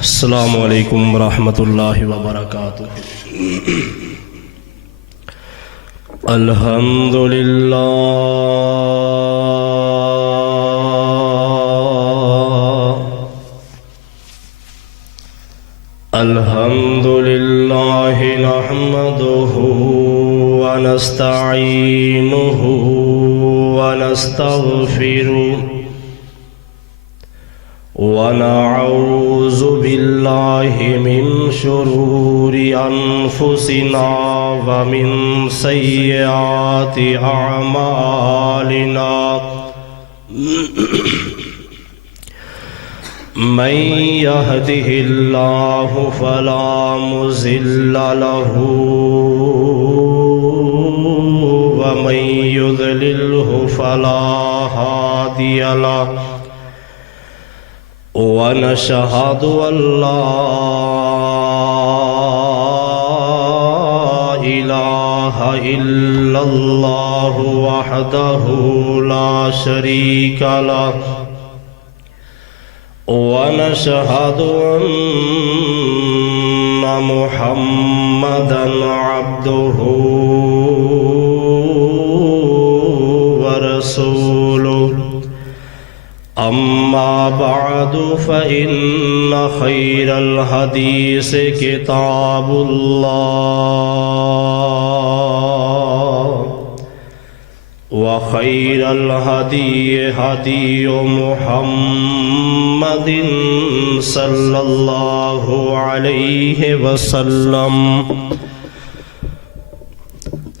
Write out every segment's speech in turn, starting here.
السلام علیکم ورحمۃ اللہ وبرکاتہ۔ الحمد للہ الحمد للہ نحمدہ ونستعینہ ونستغفرہ ونعوذ باللہ من شرور انفسنا ومن سیئات اعمالنا من یہدہ اللہ فلا مضل لہ ومن یضللہ فلا ہادی لہ ونشهد أن لا إله إلا الله وحده لا شريك له ونشهد أن محمدا عبده ورسوله أما بعد فإن خير الحديث كتاب الله وخير الهدي هدي محمد صلى الله عليه وسلم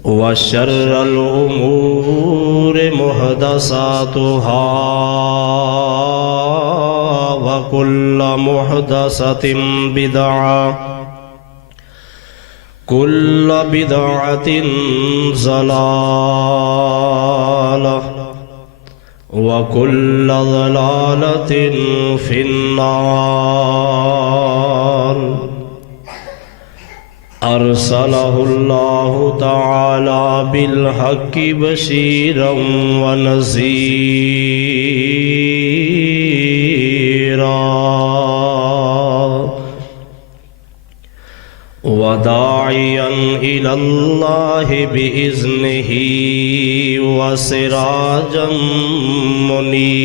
وشر الأمور محدثاتها وكل محدثة بدعة كل بدعة ضلالة وكل ضلالة في النار أرسله الله تعالى بالحق بشيرا ونذيرا وداعيا إلى الله بإذنه وسراجا منيرا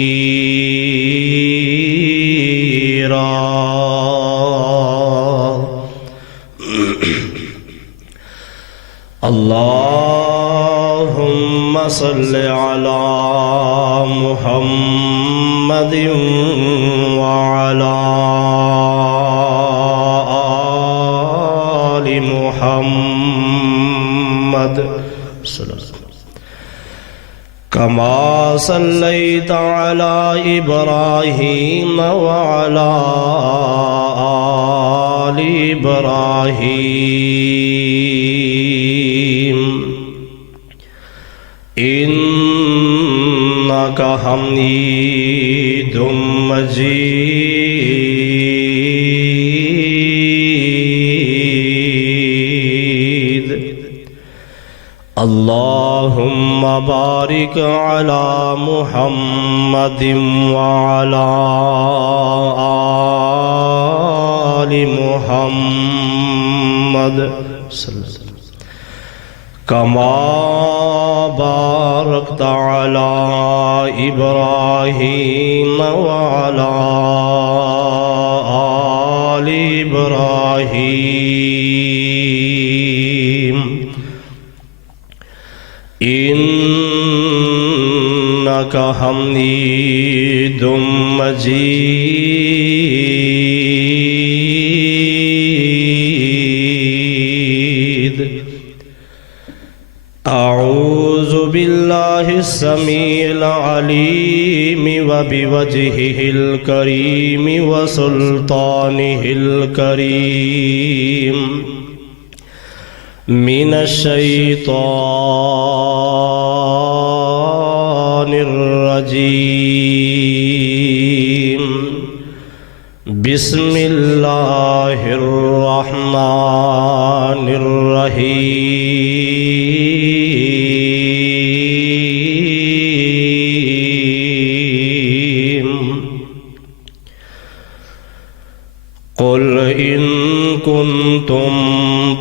اللهم صل على محمد وعلى آل محمد كما صليت على إبراهيم وعلى آل إبراهيم إنك حميد مجيد اللهم بارك على محمد وعلى آل محمد كما باركت على إبراهيم وعلى آل إبراهيم إنك حميد مجيد أعوذ بالله السميع العليم وبوجهه الكريم وسلطانه الكريم من الشيطان الرجيم بسم الله الرحمن الرحيم قل إن كنتم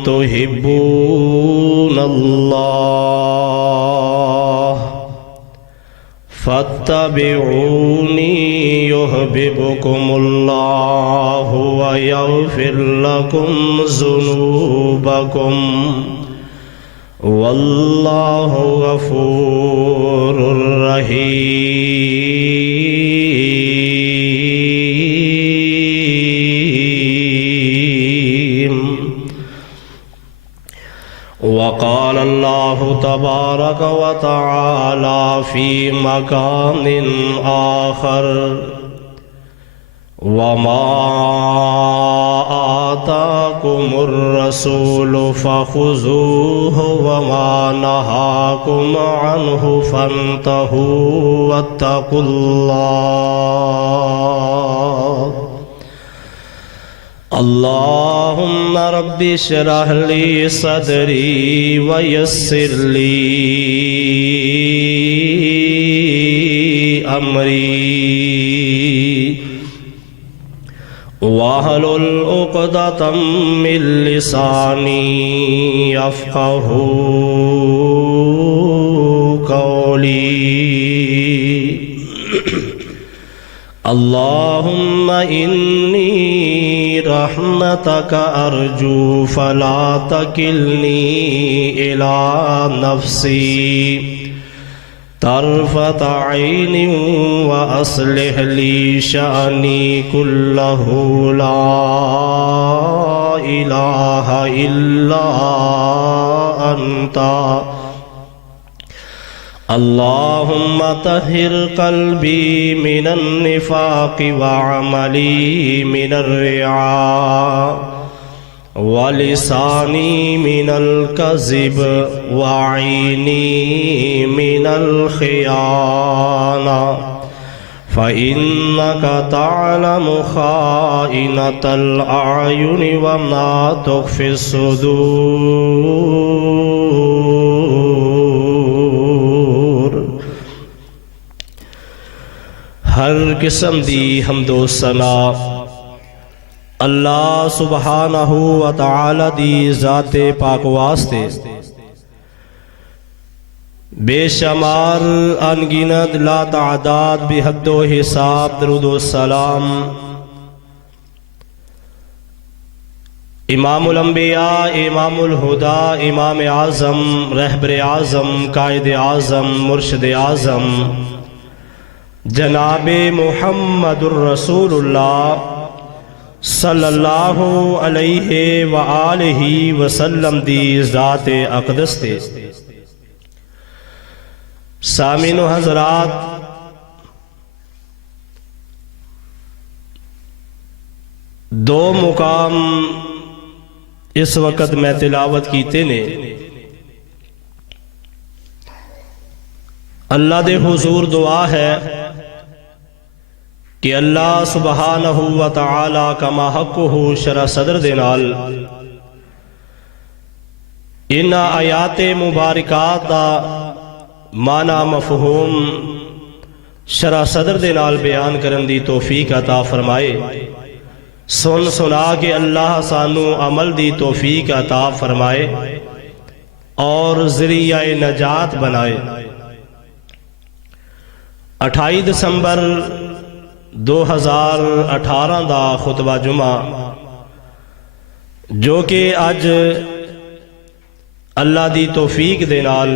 تحبون الله فاتبعوني يحببكم الله ويغفر لكم ذنوبكم والله غفور رحيم. وقال الله تبارك وتعالى في مكان آخر: وما آتاكم الرسول فخذوه وما نهاكم عنه فانتهوا واتقوا الله. اللهم رب اشرح لي صدري ويسر لي أمري واحلل عقدة من لساني يفقهوا قولي. اللهم إني رحمتك أرجو فلا تكلني إلى نفسي طرفة عين وأصلح لي شأني كله لا إله إلا أنت. اللهم طهر قلبي من النفاق وعملي من الرياء ولساني من الكذب وعيني من الخيانة فإنك تعلم خائنة الأعين وما تخفي الصدور. ہر قسم دی حمد و ثنا اللہ سبحانہ و تعالی دی ذات پاک واسطے بے شمار انگنت لا تعداد بے حد و حساب درود و سلام امام الانبیاء امام الہدا امام اعظم رہبر اعظم قائد اعظم مرشد اعظم جناب محمد الرسول اللہ صلی اللہ علیہ وآلہ وسلم دی ذات اقدس تے. سامعین و حضرات، دو مقام اس وقت میں تلاوت کیتے نے. اللہ دے حضور دعا ہے کہ اللہ سبحانہ و تعالی کما حقہ شرح صدر دے نال ان آیات مبارکات دا معنی مفہوم شرح صدر دے نال بیان کرن دی توفیق عطا فرمائے. سن سنا کے اللہ سانو عمل دی توفیق عطا فرمائے اور ذریعہ نجات بنائے. 28 دسمبر 2018 دا خطبہ جمعہ جو کہ اج اللہ دی توفیق دے نال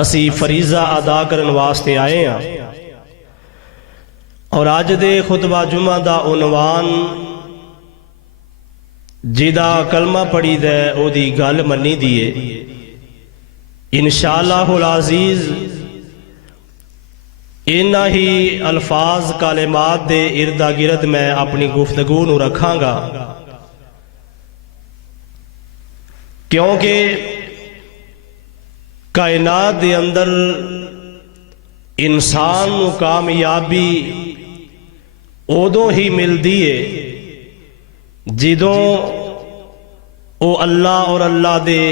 اسی فریضہ ادا کرن واسطے آئے ہیں. اور اج دے خطبہ جمعہ دا عنوان جیدہ کلمہ پڑھی دے او دی گل منی دیے. انشاءاللہ العزیز انہا ہی الفاظ کلمات دے اردا گرد میں اپنی گفتگو نو رکھاں گا، کیونکہ کائنات دے اندر انسان نو کامیابی اودوں ہی مل دیئے جدوں او اللہ اور اللہ دے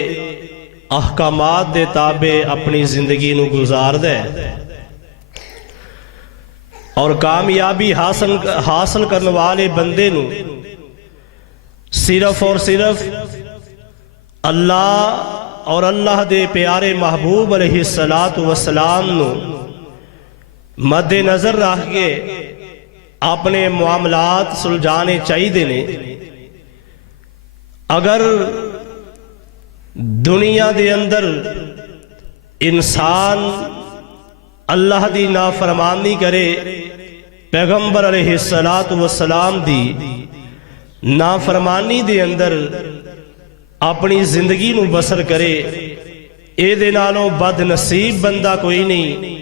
احکامات دے تابع اپنی زندگی نو گزار دے. اور کامیابی حاصل کرنے والے بندے نو صرف اور صرف اللہ اور اللہ دے پیارے محبوب علیہ السلام نو مد نظر رکھ کے اپنے معاملات سلجھانے چاہیے نے۔ اگر دنیا دے اندر انسان اللہ دی نافرمانی کرے، پیغمبر علیہ السلام دی نافرمانی دے اندر اپنی زندگی نو بسر کرے، اے دے نالوں بد نصیب بندہ کوئی نہیں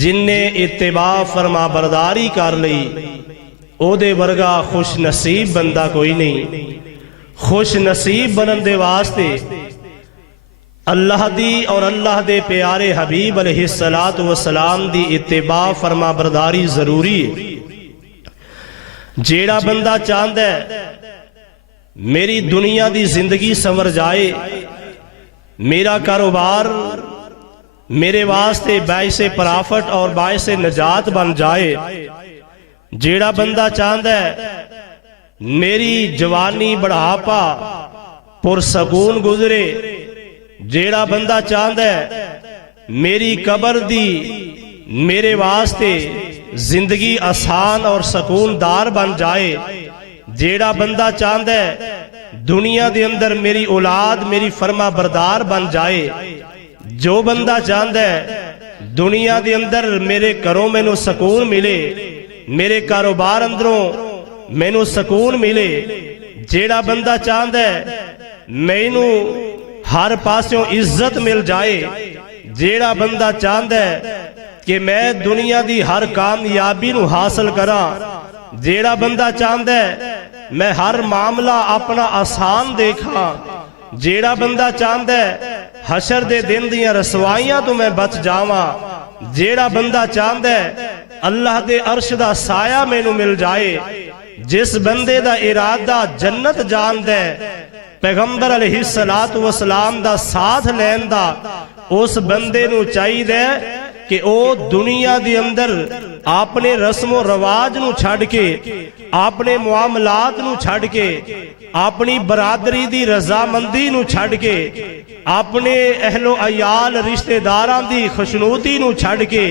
جن نے اتباع فرما برداری کر لئی، او دے ورگا خوش نصیب بندہ کوئی نہیں۔ خوش نصیب بنن دے واسطے اللہ دی اور اللہ دے پیارے حبیب علیہ السلام دی اتباع فرما برداری ضروری ہے۔ جیڑا بندہ چاہتا ہے میری دنیا دی زندگی سنور جائے، میرا کاروبار میرے واسطے باعث پرافٹ اور باعث نجات بن جائے، جیڑا بندہ چاہتا ہے میری جوانی بڑھاپا پرسکون گزرے، جیڑا بندہ چاہتا ہے میری قبر دی میرے واسطے زندگی آسان اور سکون دار بن جائے، جیڑا بندہ چاہتا ہے دنیا دے اندر میری اولاد میری فرما بردار بن جائے، جو بندہ چاہتا ہے دنیا دے اندر میرے گھروں میں نو سکون ملے، میرے کاروبار اندروں میں نو سکون ملے، جیڑا بندہ چاہتا ہے میں نو ہر پاسوں عزت مل جائے، جیڑا بندہ چاہتا ہے کہ میں دنیا دی ہر کامیابی نو حاصل کراں، جیڑا بندہ چاہتا ہے میں ہر معاملہ اپنا آسان دیکھاں، جیڑا بندہ چاہتا ہے حشر دے دن دیاں رسوائیاں تو میں بچ جاواں، جیڑا بندہ چاہتا ہے اللہ دے عرش دا سایہ میں نو مل جائے، جس بندے دا ارادہ جنت جان دے پیغمبر علیہ السلام دا ساتھ لین دا، اس بندے نو چاہیے دے کہ او دنیا دی اندر اپنے رسم و رواج نو چھڑ کے، اپنے معاملات نو چھڑ کے، اپنی برادری دی رضامندی نو چھڑ کے، اپنے اہل و عیال رشتہ داراں دی خوشنودی نو چھڑ کے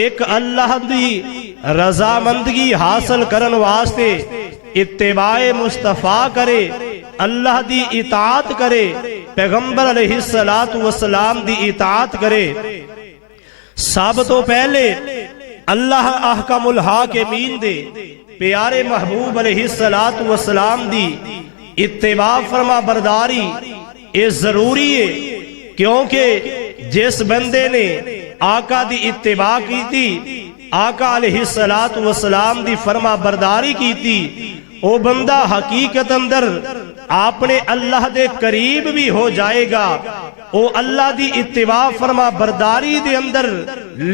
ایک اللہ دی رضامندگی حاصل کرن واسطے اتباع مصطفیٰ کرے، اللہ دی اطاعت کرے، پیغمبر علیہ السلام دی اطاعت کرے۔ سب تو پہلے اللہ احکم الحاکمین دے پیارے محبوب علیہ السلام دی اتباع فرما برداری یہ ضروری ہے، کیونکہ جس بندے نے آقا دی اتباع کی تھی، آقا علیہ السلام دی فرما برداری کی تھی، وہ بندہ حقیقت اندر اپنے اللہ دے قریب بھی ہو جائے گا، وہ اللہ دی اتباع فرما برداری دے اندر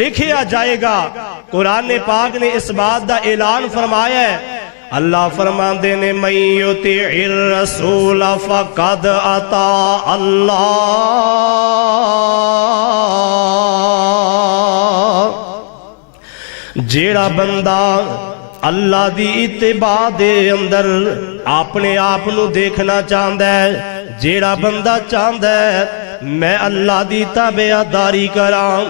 لکھیا جائے گا۔ قرآن پاک نے اس بات دا اعلان فرمایا ہے، اللہ فرماندے نے من یطیع الرسول فقد اطاع اللہ، جیڑا بندہ اللہ دی اتباع دے اندر اپنے آپ نو دیکھنا چاہتا ہے، جیڑا بندہ چاہتا ہے میں اللہ دی تابعداری کراں،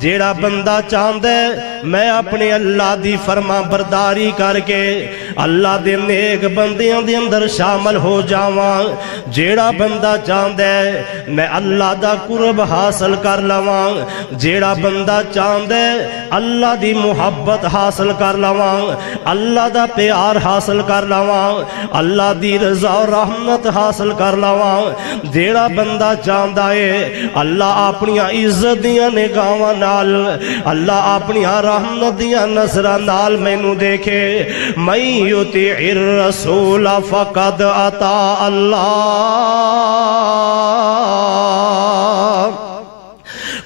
جیڑا بندہ چاہتا ہے میں اپنے اللہ دی فرما برداری کر کے اللہ دے نیک بندیاں دے اندر شامل ہو جاواں، جیڑا بندہ چاہتا ہے میں اللہ دا قرب حاصل کر لواں، جیڑا بندہ چاہتا ہے اللہ دی محبت حاصل کر لواں، اللہ دا پیار حاصل کر لواں، اللہ دی رضا و رحمت حاصل کر لواں، جیڑا بندہ چاہتا ہے اللہ اپنی عزت دیاں نگاہاں نال، اللہ اپنی رحمت دیاں نظراں نال مینوں دیکھے، من یطیع الرسول فقد اطاع اللہ۔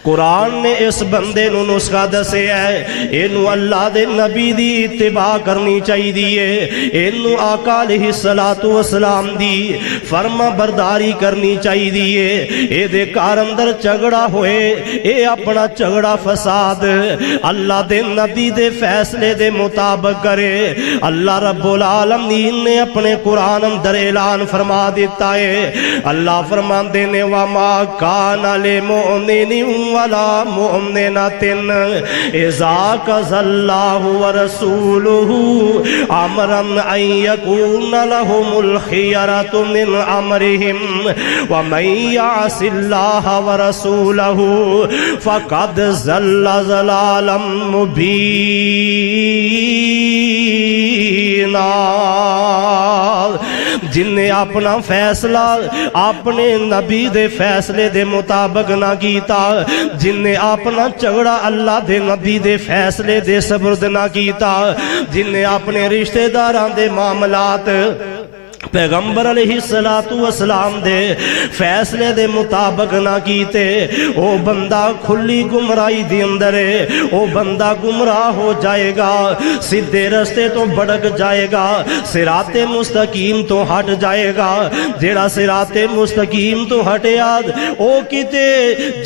قرآن نے اس بندے نو نسخہ دسے ہے، اینو اللہ دے نبی دی اتباع کرنی چاہیے، اینو آقا علیہ السلام دی فرما برداری کرنی چاہیے۔ اے دے کار اندر جھگڑا ہوئے، اے اپنا جھگڑا فساد اللہ دے نبی دے فیصلے دے مطابق کرے۔ اللہ رب العالمین نے اپنے قرآن اندر اعلان فرما دیتا ہے، اللہ فرماندے نے وَمَا كَانَ لِمُؤْمِنٍ وَلَا مُؤْمِنَةٍ إِذَا قَضَى اللَّهُ وَرَسُولُهُ أَمْرًا أَن يَكُونَ لَهُمُ الْخِيَرَةُ مِنْ أَمْرِهِمْ وَمَن يَعْصِ اللَّهَ وَرَسُولَهُ فَقَدْ ضَلَّ ضَلَالًا مُبِينًا۔ جن نے اپنا فیصلہ اپنے نبی دے فیصلے دے مطابق نہ کیتا، جن نے اپنا جھگڑا اللہ دے نبی دے فیصلے دے سپرد نہ کیتا، جن نے اپنے رشتہ داراں دے معاملات پیغمبر علیہ السلام دے فیصلے دے مطابق نہ کیتے، او بندہ کھلی گمراہی دی اندر ہے، او بندہ گمراہ ہو جائے گا، سیدھے رستے تو بھٹک جائے گا، صراط مستقیم تو ہٹ جائے گا۔ جیڑا صراط مستقیم تو ہٹیا او کتے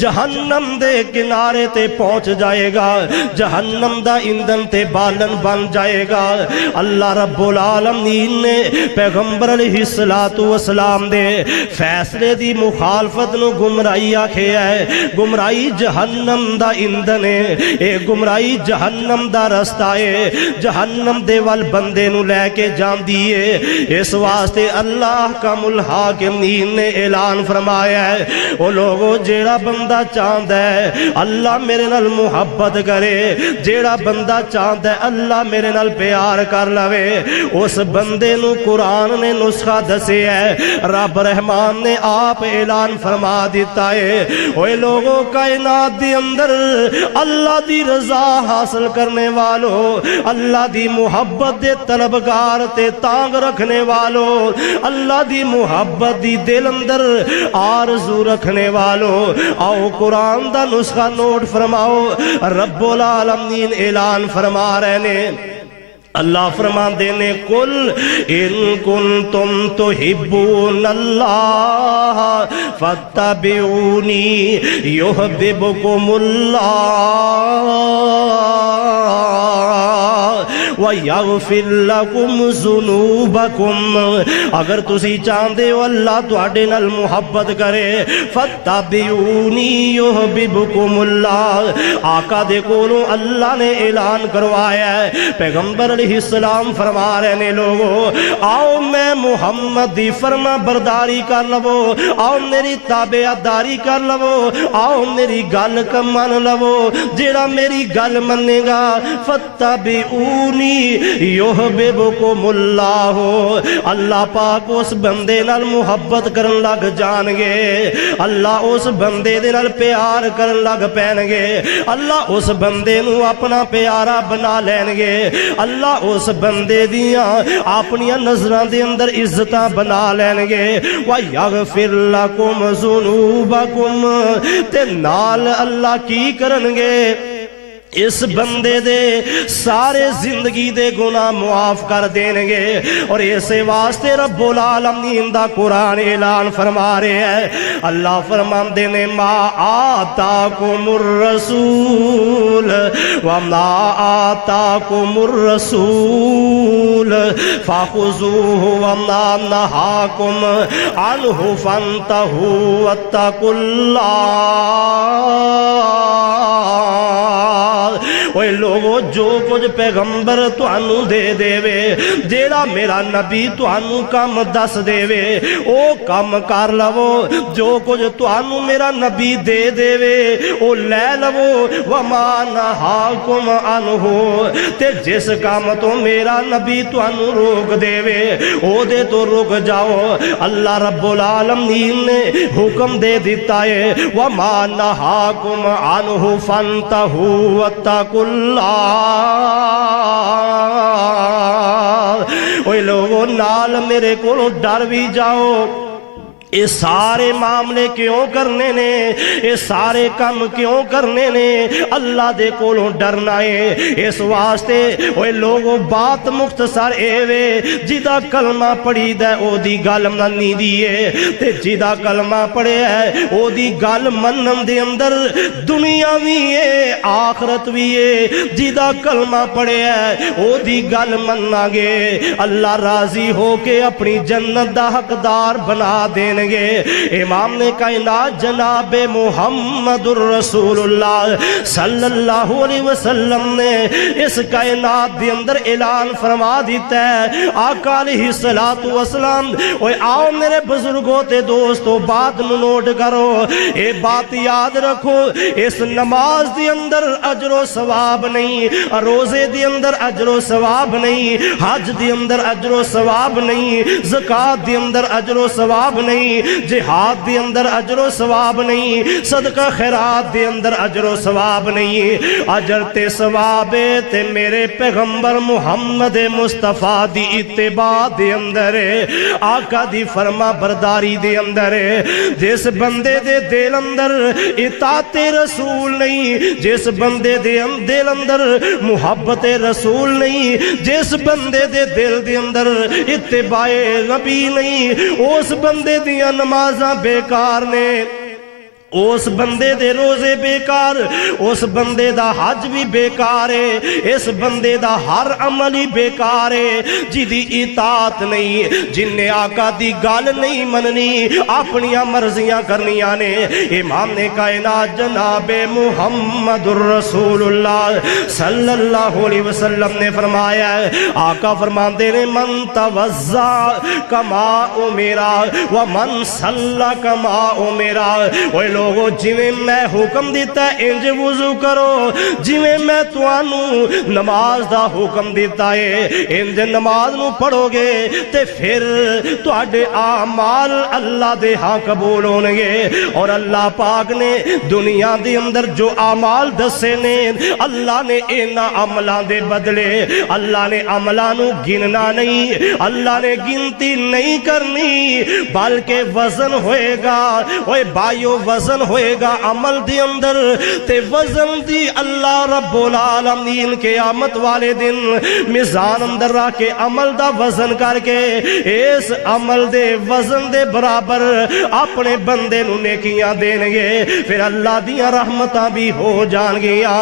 جہنم دے کنارے تے پہنچ جائے گا، جہنم دا ایندھن تے بالن بن جائے گا۔ اللہ رب العالمین نے پیغمبر علیہ السلام دے فیصلے دی مخالفت نو گمراہی آکھیا ہے۔ گمراہی جہنم دا ایندھن ہے، اے گمراہی جہنم دا رستہ ہے، جہنم دے وال بندے نو لے کے جان دیئے۔ اس واسطے اللہ کا الحاکمین نے اعلان فرمایا ہے، او لوگو جیڑا بندہ چاہتا ہے اللہ میرے نال محبت کرے، جیڑا بندہ چاہتا ہے اللہ میرے نال پیار کر لوے، اس بندے نو قرآن نے نسخہ دسے ہے، رب رحمان نے آپ اعلان فرما دیتا ہے۔ اوے لوگوں کائنات دی اندر اللہ دی رضا حاصل کرنے والوں، اللہ دی محبت دے طلبگار تے تانگ رکھنے والوں، اللہ دی محبت دی دل اندر آرزو رکھنے والوں، آؤ قرآن دا نسخہ نوٹ فرماؤ۔ رب العالمین اعلان فرما رہے نے، اللہ فرما دینے قل ان کنتم تحبون اللہ فاتبعونی یحببکم اللہ وَيَغْفِرْ لَكُمْ ذُنُوبَكُمْ۔ اگر تسی چاہندے ہو اللہ تواڈے نال محبت کرے، فَاتَّبِعُونِي يُحْبِبْكُمُ اللَّهُ۔ آقا دے کولوں اللہ نے اعلان کروایا ہے، پیغمبر علیہ السلام فرما رہے نے لوگو آؤ میں محمد دی فرما برداری کر لو، آؤ میری تابعداری کر لو، آؤ میری گل من لو، جیڑا میری گل منے گا فَاتَّبِعُونِي یحببکم اللہ، اللہ پاک اس بندے نال محبت کرن لگ جان گے، اللہ اس بندے دے نال پیار کرن لگ پین گے، اللہ اس بندے نو اپنا پیارا بنا لین گے، اللہ اس بندے دیاں اپنیاں نظران دے اندر عزتاں بنا لین گے۔ وَيَغْفِرْ لَكُمْ ذُنُوبَكُمْ، تے نال اللہ کی کرن گے اس بندے دے سارے زندگی دے گناہ معاف کر دیں گے۔ اور اسے واسطے رب العالمین دا قرآن اعلان فرما رہے ہیں، اللہ فرماندے نے ما آتاکم الرسول وما آتاکم الرسول فخذوہ وما نہاکم عنہ فانتہوا واتقوا اللہ۔ اوے لوگو جو کچھ پیغمبر توانو دے دے وے، جیڑا میرا نبی توانو کم دس دے وے او کم کر لو، جو کچھ توانو میرا نبی دے دے وے او لے لو، وما نہاکم عنہ، تے جس کام تو میرا نبی توانو روک دے وے او دے تو رک جاؤ۔ اللہ رب العالمین نے حکم دے دیتا ہے وما نہاکم عنہ فانتہوا واتقوا اللہ۔ اوے لوگو نال میرے کو ڈر بھی جاؤ، یہ سارے معاملے کیوں کرنے نے، یہ سارے کام کیوں کرنے نے؟ اللہ دے کولوں ڈرنا ہے۔ اس واسطے اوے لوگوں بات مختصر اے وے، جدا کلمہ پڑھی دا او دی گل مننی دی ہے، تے جدا کلمہ پڑھے ہے او دی گل منن دے اندر دنیا بھی ہے آخرت بھی ہے۔ جدا کلمہ پڑھے ہے او دی گل مننا گے، اللہ راضی ہو کے اپنی جنت دا حقدار بنا دین گے۔ امام نے کائنات جناب محمد الرسول اللہ صلی اللہ علیہ وسلم نے اس کائنات دے اندر اعلان فرما دیتا ہے۔ آقا علیہ السلام، اوے آؤ میرے بزرگوں تے دوستو بات نوٹ کرو، اے بات یاد رکھو، اس نماز دے اندر اجر و ثواب نہیں، روزے دے اندر اجر و ثواب نہیں، حج دے اندر اجر و ثواب نہیں، زکوٰۃ دے اندر اجر و ثواب نہیں، جہاد دے اندر اجر و ثواب نہیں، صدقہ خیرات دے اندر اجر و ثواب نہیں۔ اجر تے ثواب تے میرے پیغمبر محمد مصطفیٰ دی اتباع دے اندر ہے، آقا دی فرما برداری دے اندر ہے۔ جس بندے دے دل اندر اطاعت رسول نہیں، جس بندے دے دل اندر محبت رسول نہیں، جس بندے دے دل دے اندر اتباع نبی نہیں، اس بندے دیاں نمازاں بیکار نے، اس بندے دے روزے بیکار، اس بندے دا حج بھی بیکار ہے، اس بندے دا ہر عمل ہی بیکار ہے۔ جدی اطاعت نہیں، جن نے آقا دی گل نہیں مننی، اپنیاں مرضیاں کرنیاں نے۔ امام نے کائنات جناب محمد الرسول اللہ صلی اللہ علیہ وسلم نے فرمایا ہے، آقا فرماندے نے من توضا کما امیرا ومن صلی کما امیرا، اوے لوگو جویں میں حکم دیتا ہے انج وضو کرو، جویں میں توانوں نماز دا حکم دیتا ہے انج نماز نو پڑھو گے تے پھر تواڈے اعمال اللہ دے ہاں قبول ہون گے۔ اور اللہ پاک نے دنیا دے اندر جو اعمال دسے نے، اللہ نے انہاں عملاں دے بدلے، اللہ نے عملاں نو گننا نہیں، اللہ نے گنتی نہیں کرنی، بلکہ وزن ہوئے گا۔ اوے بھائیو وزن ہوئے گا عمل دی اندر، تے وزن دی اللہ رب العالمین قیامت والے دن میزان اندر رکھ کے عمل دا وزن کر کے اس عمل دے وزن دے برابر اپنے بندے نو نیکیاں دین گے، پھر اللہ دیاں رحمتاں بھی ہو جان گیاں۔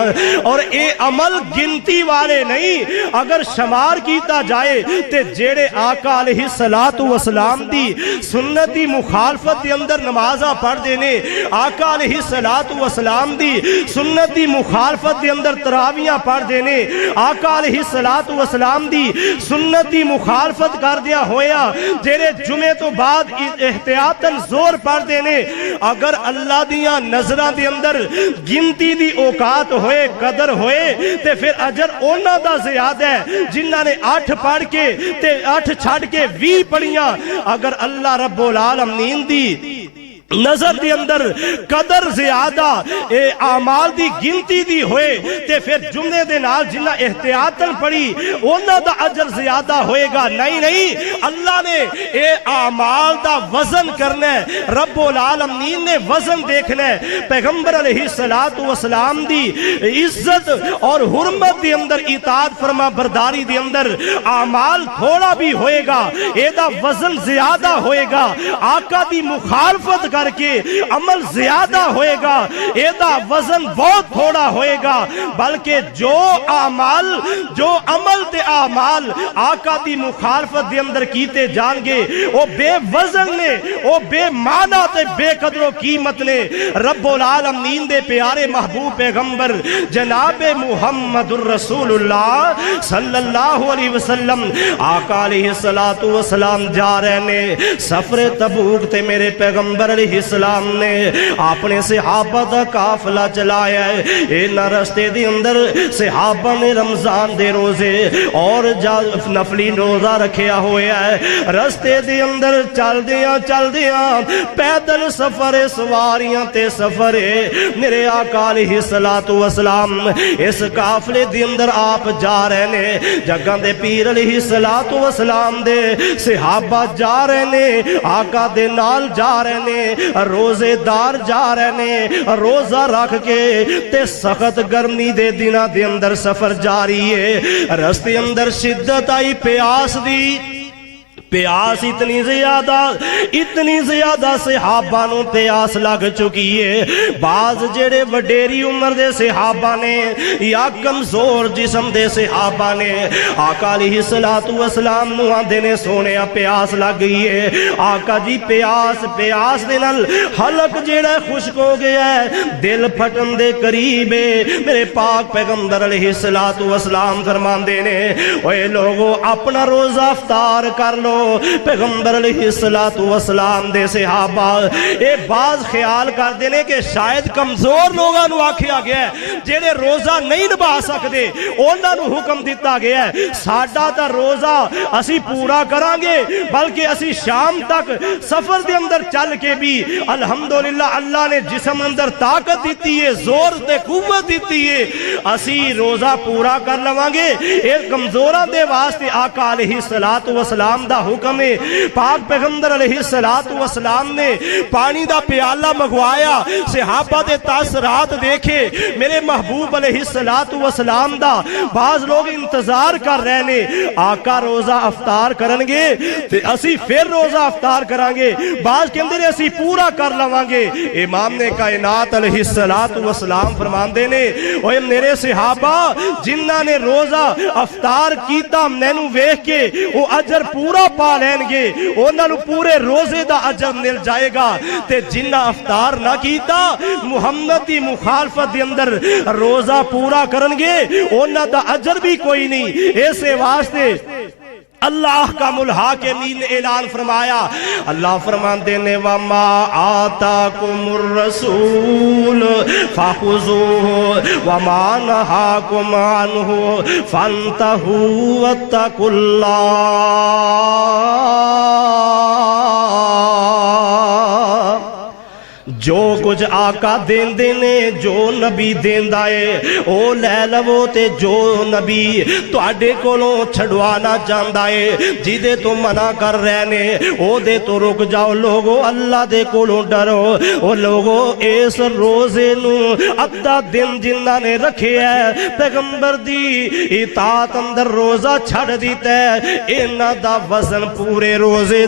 اور اے عمل گنتی والے نہیں، اگر شمار کیتا جائے تے جیڑے آقا علیہ السلام دی سنت دی مخالفت دے اندر نمازاں پڑھ دینے، آقا علیہ السلام دی سنت دی مخالفت دے اندر تراویاں پڑھ دینے، آقا علیہ السلام دی سنت دی مخالفت کر دیا ہویا جیرے جمعے تو بعد احتیاطاً زور پڑھ دینے، اگر اللہ دیاں نظرہ دے اندر گنتی دی اوقات ہوئے قدر ہوئے تے پھر اجر اونا دا زیادہ ہے جنہ نے 8 پڑھ کے تے 8 چھڑ کے 20 پڑھیاں۔ اگر اللہ رب العالمین دی نظر دی اندر قدر زیادہ اعمال دی گنتی دی ہوئے تے پھر جملے دے نال جنہ احتیاطاً پڑھی انہاں دا اجر زیادہ ہوئے گا۔ نہیں، اللہ نے اے اعمال دا وزن کرنا ہے، رب العالمین نے وزن دیکھنا ہے۔ پیغمبر علیہ السلام دی عزت اور حرمت دی اندر اطاعت فرما برداری دی اندر اعمال تھوڑا بھی ہوئے گا، اے دا وزن زیادہ ہوئے گا۔ آقا دی مخالفت کر کے عمل زیادہ ہوئے گا، ایدہ وزن بہت تھوڑا ہوئے گا۔ بلکہ جو عمل تے اعمال آقا دی مخالفت دے اندر کیتے جان گے وہ بے وزن نے، وہ بے معنی تے بے قدر و قیمت نے۔ رب العالمین دے پیارے محبوب پیغمبر جناب محمد الرسول اللہ صلی اللہ علیہ وسلم آقا علیہ السلام جا رہے نے سفر تبوک تے میرے پیغمبر علیہ علیہ السلام نے اپنے صحابہ دا قافلہ چلایا ہے. انہاں رستے دے اندر صحابہ نے رمضان دے روزے اور نفلی روزہ رکھیا ہویا ہے. رستے دے اندر چل دیاں پیدل سفر سواریاں تے سفر میرے آقا علیہ السلام اس قافلے دے اندر آپ جا رہے نے. جگہ دے پیر علیہ السلام دے صحابہ جا رہے نے, آقا دے نال جا رہے نے, روزے دار جا رہے نے روزہ رکھ کے تے سخت گرمی دے دنہ دے اندر سفر جاری ہے. رستے اندر شدت آئی پیاس دی, پیاس اتنی زیادہ صحابہ نو پیاس لگ چکی ہے. بعض جڑے وڈیری عمر دے صحابہ نے یا کمزور جسم دے صحابہ نے آقا علیہ السلام نو آندے نے سونیا پیاس لگ گئی ہے. آقا جی پیاس دے نال حلق جڑا خشک ہو گیا ہے, دل پھٹن دے قریب ہے. میرے پاک پیغمبر علیہ السلام فرماندے نے اوے لوگوں اپنا روزہ افطار کر لو. پیغمبر علیہ السلام دے صحابہ اے بعض خیال کر دینے کہ شاید کمزور لوگاں نو آکھیا گیا ہے جنہیں روزہ نہیں نبھا سکتے انہاں نو حکم دیتا گیا ہے ساڈا تا روزہ اسی پورا کرانگے بلکہ اسی شام تک سفر دے اندر چل کے بھی الحمدللہ اللہ نے جسم اندر طاقت دیتی ہے, زور تے قوت دیتی ہے, اسی روزہ پورا کر لوانگے. ایک کمزوراں دے واسطے آقا علیہ السلام دا حکم ہے. پاک پیغمبر علیہ السلام نے پانی دا پیالہ منگوایا, صحابہ دے تاثرات دیکھے میرے محبوب علیہ السلام دا. بعض لوگ انتظار کر رہے نے آقا روزہ افطار کرنگے تے اسی پھر روزہ افطار کرانگے, بعض کے اندر اسی پورا کر لوانگے. امام نے کائنات علیہ السلام فرماندے نے اوے میرے صحابہ جنہاں نے روزہ افطار کیتا مینوں ویکھ کے وہ اجر پورا پا لین گے, انہاں نو پورے روزے دا اجر مل جائے گا. تے جنہ افطار نہ کیتا محمد دی مخالفت دے اندر روزہ پورا کرنگے انہاں دا اجر بھی کوئی نہیں. ایسے واسطے اللہ احکام الحاکمین نے اعلان فرمایا. اللہ فرماندے نے وَمَا آتَاكُمُ الرَّسُولُ فَخُذُوهُ وَمَا نَهَاكُمْ عَنْهُ فَانْتَهُوا وَاتَّقُوا اللَّهَ. جو کچھ آقا دین دینے جو نبی دین دائے او لے لو تے جو نبی تو اڈے کولوں چھڑوانا چاندائے جیدے تو منع کر رہنے او دے تو رک جاؤ. لوگو اللہ دے کولوں ڈرو. او لوگو اس روزے نو ادھا دن جنہ نے رکھے ہے پیغمبر دی اطاعت اندر روزہ چھڑ دیتا ہے انہ دا وزن پورے روزے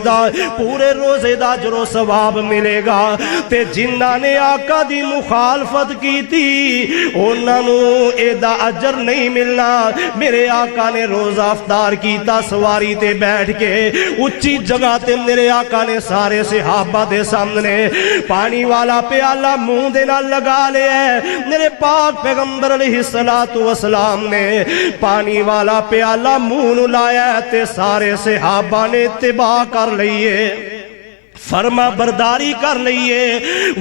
دا جرو ثواب ملے گا. تے جنہ نے آقا دی مخالفت کی تھی انہاں نو ایدہ اجر نہیں ملنا. میرے آقا نے روزہ افطار کیتا سواری تے بیٹھ کے اچھی جگہ تے میرے آقا نے سارے صحابہ دے سامنے پانی والا پیالہ منہ دے نال لگا لے ہے. میرے پاک پیغمبر علیہ السلام نے پانی والا پیالہ منہ نو لایا تے سارے صحابہ نے اتباع کر لئیے, فرما برداری کر لئیے.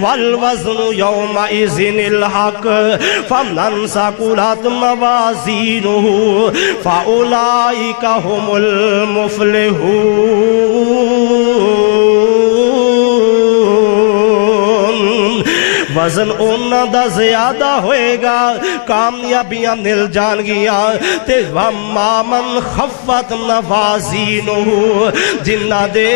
والوزن یومئذ الحق فمن ثقلت موازینہ فاولئک هم المفلحون. وزن انہاں دا زیادہ ہوئے گا کامیابیاں مل جان گیا. تے وَمَا مَنْ خَفَّتْ مَوَازِینُهُ جنہ دے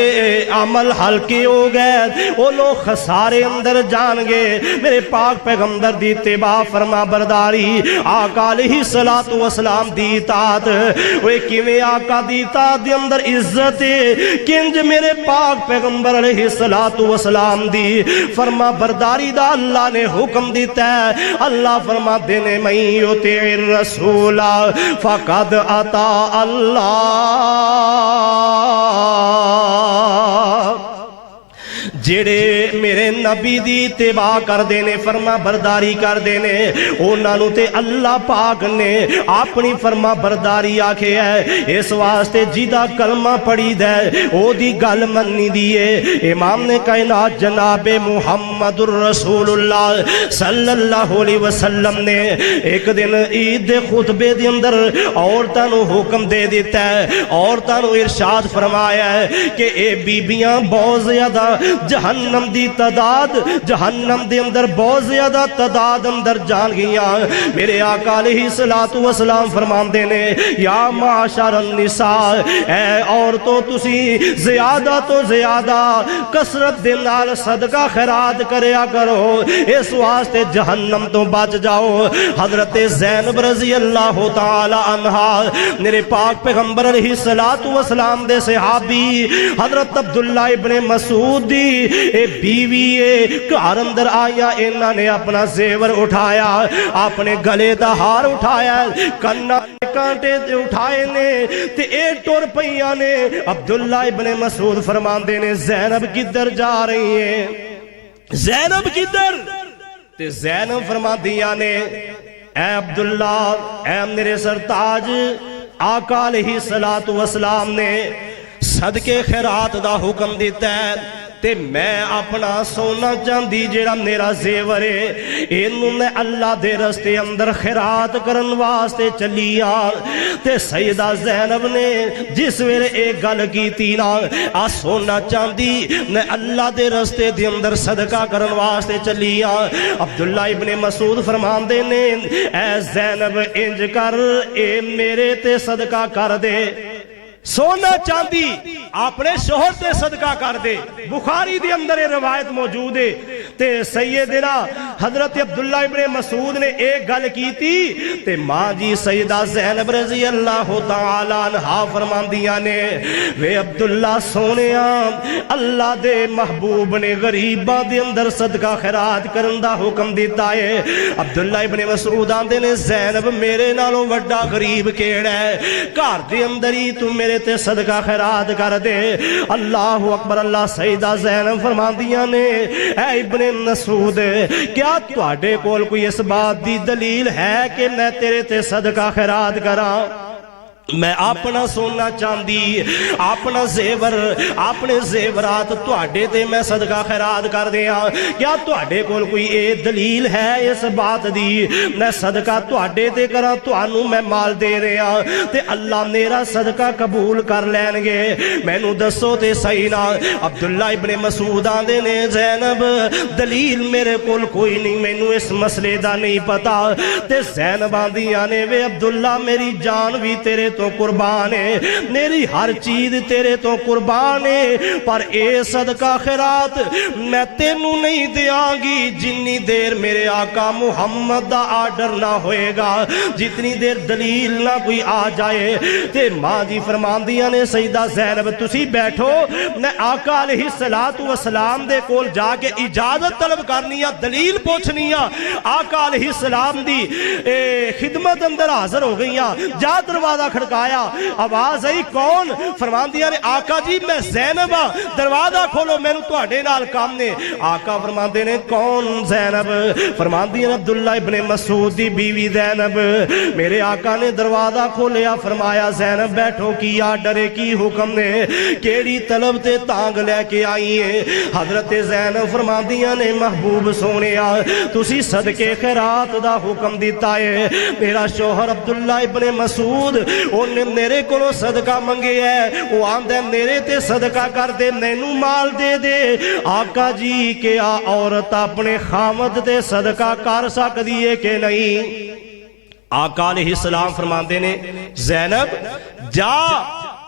عمل ہلکے ہو گئے وہ لوگ خسارے اندر جان گے. میرے پاک پیغمبر دی اتباع فرما برداری آقا علیہ السلام دی اطاعت وہ کیویں آقا دی اطاعت دے اندر عزت کنج میرے پاک پیغمبر علیہ السلام دی فرما برداری دا اللہ نے حکم دیتا ہے. اللہ فرما دینے من یطیع الرسول فقد اطاع اللہ. جڑے میرے نبی دی اتباع کردے نے فرما برداری کردے نے انہاں نوں تے اللہ پاک نے اپنی فرما برداری آکھے ہے اس واسطے جیدا کلمہ پڑھی دے او دی گل مننی دیے امام نے کائنات جناب محمد الرسول اللہ صلی اللہ علیہ وسلم نے ایک دن عید دے خطبے دے اندر عورتاں نوں حکم دے دیتا ہے عورتاں نوں ارشاد فرمایا ہے کہ اے بیبیاں بہت زیادہ جہنم دی تعداد جہنم دے اندر بہت زیادہ تعداد اندر جان گیاں میرے آقا علیہ الصلوۃ والسلام فرماندے نے یا معاشر النساء اے عورتوں تسی زیادہ تو زیادہ کثرت دے نال صدقہ خیرات کریا کرو اس واسطے جہنم تو بچ جاؤ حضرت زینب رضی اللہ تعالی عنہا میرے پاک پیغمبر علیہ الصلوۃ والسلام دے صحابی حضرت عبداللہ ابن مسعود دی اے بیوی گھر اندر آیا انہاں نے اپنا زیور اٹھایا اپنے گلے دا ہار اٹھایا کنا کانٹے تے اٹھائے نے تے اے ٹر پئیاں نے عبداللہ ابن مسعود فرماندے نے زینب کدھر جا رہی ہیں زینب کدھر تے زینب فرماندیاں نے اے عبداللہ اے میرے سرتاج آقا علیہ الصلوۃ والسلام نے صدقے خیرات دا حکم دیتا ہے تے میں اپنا سونا چاندی جیڑا میرا زیور ہے اینوں میں اللہ دے رستے اندر خیرات کرن واسطے چلی آ تے سیدہ زینب نے جس ویلے ایک گل کیتی نا آ سونا چاندی میں اللہ دے رستے دے اندر صدقہ کرن واسطے چلی آ عبداللہ ابن مسعود فرماندے نے اے زینب انج کر اے میرے تے صدقہ کر دے سونا چاندی اپنے شوہر تے صدقہ کر دے بخاری دے اندر یہ روایت موجود ہے تے سیدنا حضرت عبداللہ ابن مسعود نے ایک گل کی تھی تے ماں جی سیدہ زینب رضی اللہ تعالی عنہا فرماندیاں نے وے عبداللہ سونیا اللہ دے محبوب نے غریباں دے اندر صدقہ خیرات کرن دا حکم دیتا ہے عبداللہ ابن مسعود آندے نے زینب میرے نالوں وڈا غریب کیڑا ہے گھر دے اندر ہی تو میرے تے صدقہ خیرات کر دے اللہ اکبر اللہ سیدہ زینب فرماندیاں نے اے ابن مسعود کیا تواڈے کول کوئی اس بات دی دلیل ہے کہ میں تیرے تے صدقہ خیرات کراں میں اپنا سونا چاندی اپنا زیور اپنے زیورات تواڈے تے میں صدقہ خیرات کر دیاں کیا تواڈے کول کوئی اے دلیل ہے اس بات دی میں صدقہ تواڈے تے کراں تانوں میں مال دے رہا تے اللہ میرا صدقہ قبول کر لین گے مینوں دسو تے صحیح نا عبداللہ ابن مسعود آندے نے زینب دلیل میرے کول کوئی نہیں مینوں اس مسئلے دا نہیں پتا تے زینب آندیاں نے وے عبداللہ میری جان بھی تیرے تو قربان ہے میری ہر چیز تیرے تو قربان ہے پر اے صدقہ خیرات میں تینوں نہیں دیاں گی جنی دیر میرے آقا محمد دا آرڈر نہ ہوئے گا جتنی دیر دلیل نہ کوئی آ جائے تے ماں جی فرماندیاں نے سیدہ زینب تسی بیٹھو میں آقا علیہ الصلوۃ والسلام دے کول جا کے اجازت طلب کرنی ہے دلیل پوچھنی ہے آقا علیہ السلام دی خدمت اندر حاضر ہو گئیاں جا دروازہ کھڑکایا آواز آئی کون فرماندیاں نے آقا جی میں زینب ہاں دروازہ کھولو مینوں تواڈے نال کام نے آقا فرماندے نے کون زینب فرماندیاں نے عبداللہ ابن مسعود دی بیوی زینب میرے آقا نے دروازہ کھولیا فرمایا زینب بیٹھو کی آرڈر کی حکم نے کیڑی طلب تے تانگ لے کے آئی ہے حضرت زینب فرماندیاں نے محبوب سونیا تسی صدقے خیرات دا حکم دیتا ہے میرا شوہر عبداللہ ابن مسعود انہیں میرے کو صدقہ منگے ہے وہ آندے میرے تے صدقہ کر دے مینوں مال دے دے آقا جی کیا عورت اپنے خامد تے صدقہ کر سکدی ہے کہ نہیں آقا علیہ السلام فرماندے نے زینب جا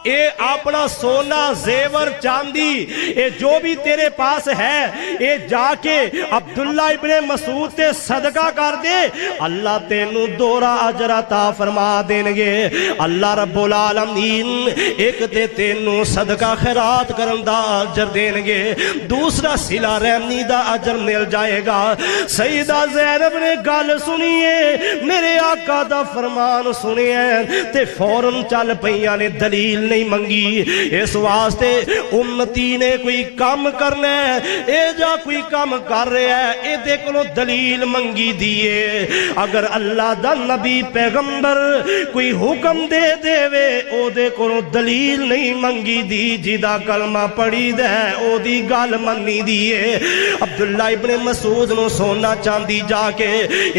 اے اپنا سونا زیور چاندی اے جو بھی تیرے پاس ہے اے جا کے عبداللہ ابن مسعود تے صدقہ کر دے اللہ تینوں دورا اجر عطا فرما دیں گے اللہ رب العالمین ایک تے تینوں صدقہ خیرات کرن دا اجر دیں گے دوسرا صلہ رحمی دا اجر مل جائے گا سیدہ زینب نے گل سنیے میرے آقا دا فرمان سنیے تے فوراً چل پئیاں نے دلیل نہیں منگی. اس واسطے امتی نے کوئی کام کرنا ہے, اے جا کوئی کام کر رہا ہے اے دے کولوں دلیل منگی دیے. اگر اللہ دا نبی پیغمبر کوئی حکم دے دے وے او دے کولوں دلیل نہیں منگی دی, جدا کلمہ پڑھی دے او دی گل منی دیے. عبداللہ ابن مسعود نو سونا چاندی جا کے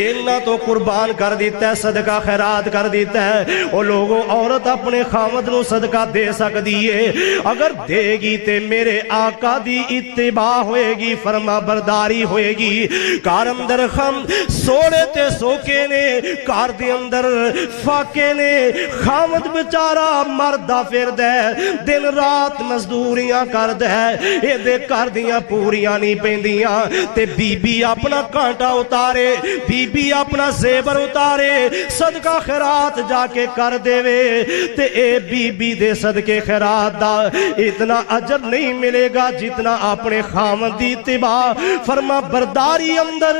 انہاں تو قربان کر دیتا ہے, صدقہ خیرات کر دیتا ہے. او لوگوں عورت اپنے خاوند نو صدقہ دے سکدی ہے, اگر دے گی تے میرے آقا دی اتباع ہوئے گی, فرما برداری ہوئے گی. کار اندر خم سوڑے تے سوکے نے, کار دے اندر فاکے نے, خاوند بچارا مردہ پھر دے, دن رات مزدوریاں کر دے, اے دے کر دیاں پوریاں نہیں پیندیاں, تے بی بی اپنا کانٹا اتارے, بی بی اپنا زیبر اتارے, صدقہ خیرات جا کے کر دے وے, تے اے بی بی دے صدقے خیرات دا اتنا اجر نہیں ملے گا جتنا اپنے خاوند دی اتباع فرما برداری اندر,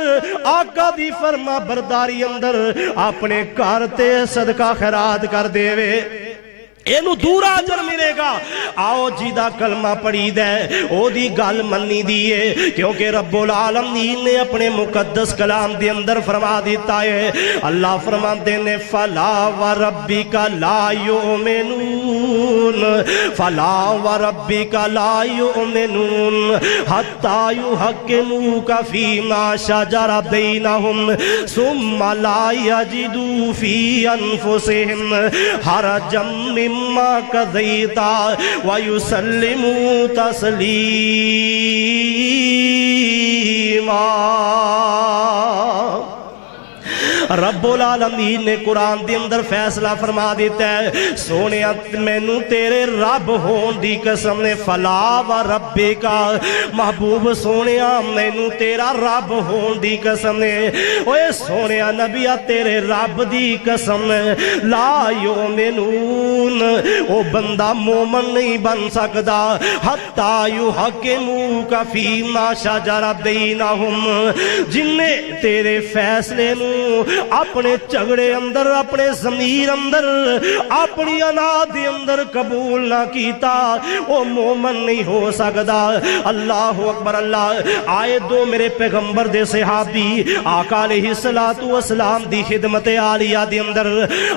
آقا دی فرما برداری اندر اپنے گھر تے صدقہ خیرات کر دے وے, اینو دورا اجر ملے گا. آؤ جیدہ کلمہ پڑھی دے او دی گل منی دیئے, کیونکہ رب العالمین نے اپنے مقدس کلام دے اندر فرما دیتا ہے. اللہ فرماتے نے فلا وربک لا یؤمنون, فلا وربک لا یؤمنون حتی یحکموک فیما شجر بینہم ثم لا یجدوا فی انفسہم حرجا مما قضیتا وَيُسَلِّمُوا تَسْلِیمًا. رب العالمین نے قرآن دے اندر فیصلہ فرما دیتا ہے, سونیا مینوں تیرے رب ہون دی قسم نے, فلا و ربے کا محبوب سونیا مینوں تیرا رب ہون دی قسم نے, اوے سونیا نبیا تیرے رب دی قسم لا یؤمنون, او بندہ مومن نہیں بن سکدا حتی یحکموک فیما شجر بینہم, جن نے تیرے فیصلے نو اپنے جھگڑے اندر, اپنے ضمیر اندر, اپنی انا دے اندر قبول نہ کیتا, او مومن نہیں ہو سکدا. اللہ اکبر. اللہ آئے دو میرے پیغمبر دے صحابی آقا علیہ السلام دی خدمت عالیہ دے اندر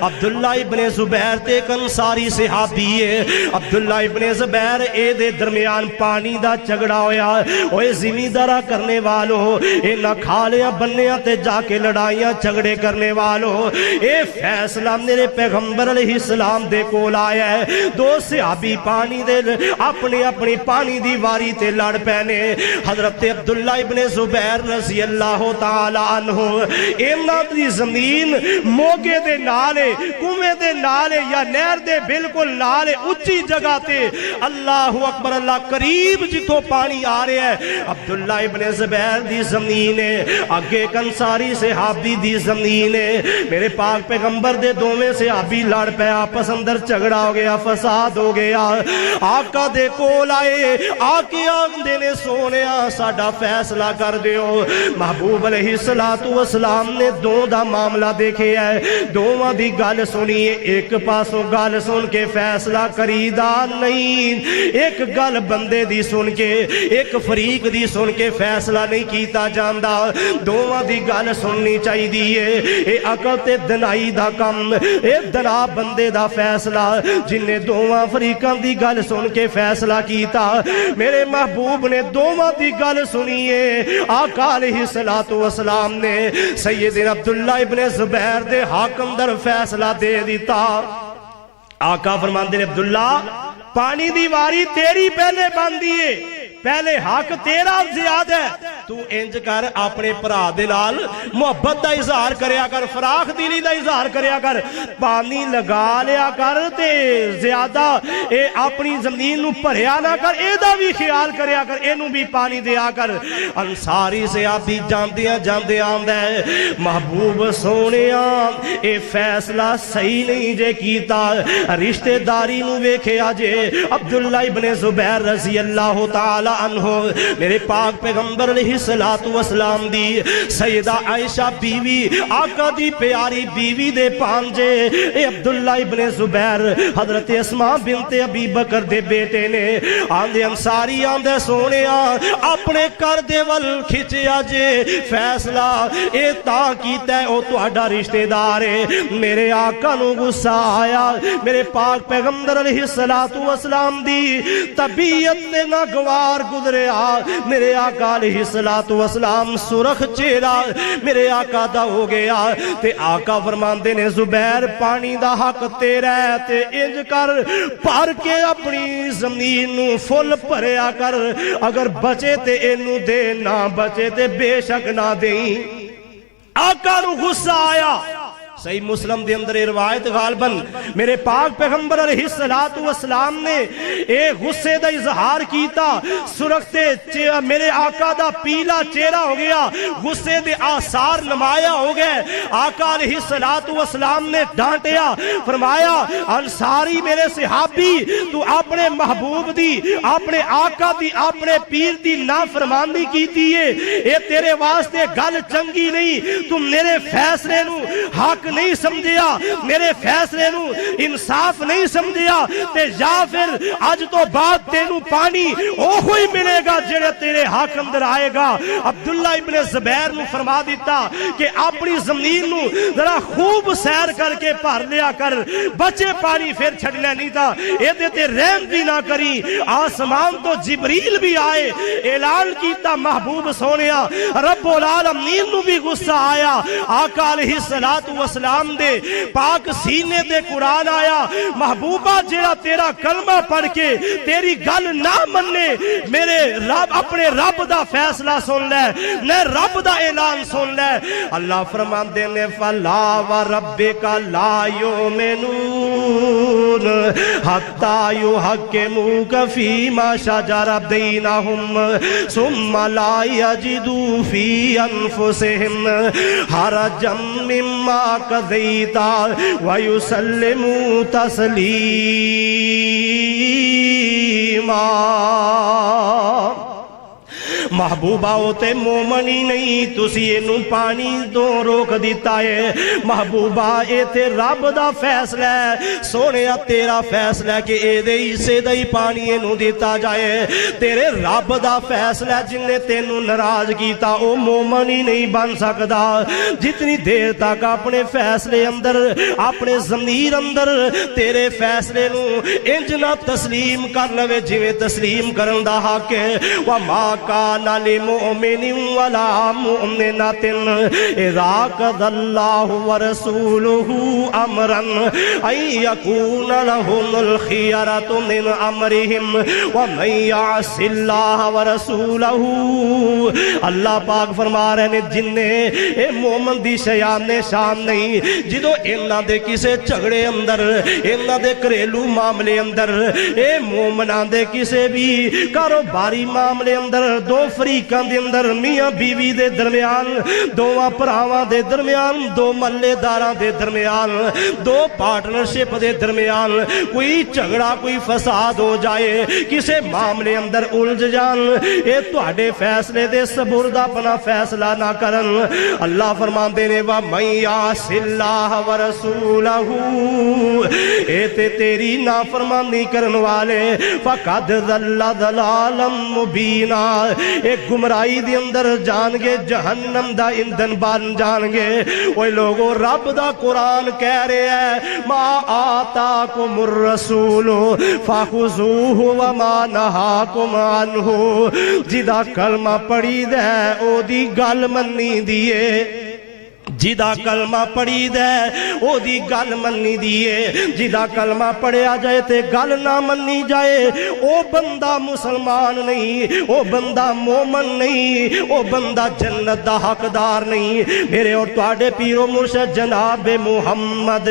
عبداللہ ابن زبیر تے ایک انصاری صحابی ہے. عبداللہ ابن زبیر اے دے درمیان پانی دا جھگڑا ہویا, اوے زمیندارا کرنے والو, اے نہ کھالیاں بنیاں تے جا کے لڑائیاں جھگڑے کرنے والوں, اے فیصلہ میرے پیغمبر علیہ السلام دے کول آیا ہے. دو صحابی پانی دے اپنی اپنی پانی دی واری تے لڑ پینے. حضرت عبداللہ ابن زبیر رضی اللہ تعالی عنہ اینا دی زمین موگے دے نالے, کنویں دے نالے یا نہر دے بالکل نالے اچھی جگہ تے, اللہ اکبر. اللہ قریب جتوں پانی آ رہے ہے, عبداللہ ابن زبیر دی زمین ہے, آگے کنساری صحابی دی زمین ہے. میرے پاک پیغمبر دے دوویں صحابی لڑ پے, آپس اندر جھگڑا ہو گیا, فساد ہو گیا. آقا دے کول آئے, آقا آندے نے سونیا ساڈا فیصلہ کر دیو. محبوب علیہ السلام نے دو دا معاملہ دیکھے ہے, دوواں دی گل سنیے, ایک پاسوں گل سن کے فیصلہ کریدا نہیں, ایک گل بندے دی سن کے, ایک فریق دی سن کے فیصلہ نہیں کیتا جاندا. دوواں دی گل سننی چاہیے دیئے, اے عقل تے دنائی دا کم, اے دنا بندے دا فیصلہ جن نے دوواں فریقان دی گل سن کے فیصلہ کیتا. میرے محبوب نے دوواں دی گل سنیے, آقا علیہ السلام نے سیدنا عبداللہ ابن زبیر دے حق اندر فیصلہ دے دیتا. آقا فرماندے نے عبداللہ پانی دی واری تیری پہلے باندھیے, پہلے حق تیرا زیادہ ہے, تو انج کر اپنے بھرا دے نال محبت دا اظہار کریا کر, فراخ دلی دا اظہار کریا کر, پانی لگا لیا کر تے زیادہ اے اپنی زمین نو بھریا نہ کر, اے دا بھی خیال کریا کر, اینو بھی پانی دیا کر. انصاری صحابی جاندیاں جاندیاں آندا ہے, محبوب سونیا اے فیصلہ صحیح نہیں جے کیتا, رشتہ داری نو ویکھیا جے. عبداللہ ابن زبیر رضی اللہ تعالی عنہ میرے پاک پیغمبر علیہ الصلاۃ والسلام دی سیدہ عائشہ بیوی آقا دی پیاری بیوی دے پانجے اے عبداللہ ابن زبیر حضرت اسماء بنت ابی بکر دے بیٹے نے آندے انصاری آندے سونے اپنے کر دے ول کھچیا جے فیصلہ اے تا کیتا ہے او تہاڈا رشتہ دار ہے میرے آقا نو غصہ آیا میرے پاک پیغمبر علیہ الصلوۃ والسلام دی طبیعت نے ناگوار گزریا میرے آقا علیہ الصلوۃ والسلام سرخ چہرہ میرے آقا دا ہو گیا تے آقا فرماندے نے زبیر پانی دا حق تیرا ہے تے انج کر بھر کے اپنی زمین نو فل بھریا کر اگر بچے تے اینو دے نہ بچے تے بے شک نہ دیں آقا نو غصہ آیا صحیح مسلم دے اندر روایت غالباً میرے پاک پیغمبر علیہ الصلوۃ والسلام نے اے غصے دا اظہار کیتا سرختے میرے آقا دا پیلا چہرہ ہو گیا غصے دے آثار نمایاں ہو گئے آقا علیہ الصلوۃ والسلام نے ڈانٹیا فرمایا انصاری میرے صحابی تو اپنے محبوب دی اپنے آقا دی اپنے پیر دی نافرمانی کیتی ہے اے تیرے واسطے گل چنگی نہیں تو میرے فیصلے نو حق نہیں سمجھیا میرے فیصلے نو انصاف نہیں سمجھیا تے یا پھر اج تو بعد تینوں پانی اوہی ملے گا جڑے تیرے حق اندر آئے گا عبداللہ ابن زبیر نو فرما دیتا کہ اپنی زمین نو ذرا خوب سیر کر کے بھر لیا کر بچے پانی پھر چھڑنا نہیں تھا اے تے رحم بھی نہ کری آسمان تو جبریل بھی آئے اعلان کیتا محبوب سونیا رب العالمین نو بھی غصہ آیا آقا علیہ الصلوۃ والسلام دے پاک سینے دے قرآن آیا محبوبہ جیڑا تیرا کلمہ پڑھ کے تیری گل نہ مننے میرے رب اپنے رب دا فیصلہ سن لے میں رب دا اعلان سن لے اللہ فرماندے نے فلا وربک لا یؤمنون حتی یحکموک فیما شجر بینہم ثم لا یجدوا فی انفسہم حرجا مما قضیتا ویسلموا تسلیما محبوبہ ہوتے مومنی نہیں تسی اینو پانی دو روک دیتا ہے محبوبہ اے تے رب دا فیصلہ ہے سونیا تیرا فیصلہ ہے کہ اے دے اسے دے پانی اینو دیتا جائے تیرے رب دا فیصلہ ہے جن نے تینو ناراض کیتا او مومنی نہیں بن سکدا جتنی دیر تک اپنے فیصلے اندر اپنے ضمیر اندر تیرے فیصلے نو انج نہ تسلیم کر لوے جویں تسلیم کرن دا حق ہے وما کان لِمُؤْمِنٍ وَلَا مُؤْمِنَةٍ إِذَا قَضَى اللَّهُ وَرَسُولُهُ أَمْرًا أَن يَكُونَ لَهُمُ الْخِيَرَةُ مِنْ أَمْرِهِمْ وَمَن يَعْصِ اللَّهَ وَرَسُولَهُ اللہ پاک فرما رہے ہیں جن نے اے مومن دی شیان شان نہیں جدو انہاں دے کسے جھگڑے اندر انہاں دے گھریلو معاملے اندر اے مومناں دے کسے بھی کاروباری معاملے اندر دو فریقاں دے اندر میاں بیوی دے درمیان دوواں پراواں دے درمیان دو ملے داراں دے درمیان دو پارٹنرشپ دے درمیان کوئی جھگڑا کوئی فساد ہو جائے کسے معاملے اندر الجھ جان اے تہاڈے فیصلے دے سپرد اپنا فیصلہ نہ کرن اللہ فرماندے نے وَمَن يَعْصِ اللَّهَ وَرَسُولَهُ اے تے تیری نافرمانی کرن والے فَقَدْ ضَلَّ ضَلَالًا مُبِينًا ایک گمرائی دی اندر جان گے جہنم دا ایندھن بن جان گے اوے لوگو رب دا قرآن کہہ رہے ہیں ما آتاکم الرسول فخذوہ وما نہاکم عنہ جدا کلمہ پڑھی دے او دی گل منی دیے جدا کلمہ پڑھی دے او دی گل منی دیے جدا کلمہ پڑھیا جائے تے گل نہ منی جائے او بندہ مسلمان نہیں او بندہ مومن نہیں او بندہ جنت دا حقدار نہیں میرے اور تواڈے پیر و مرشد جناب محمد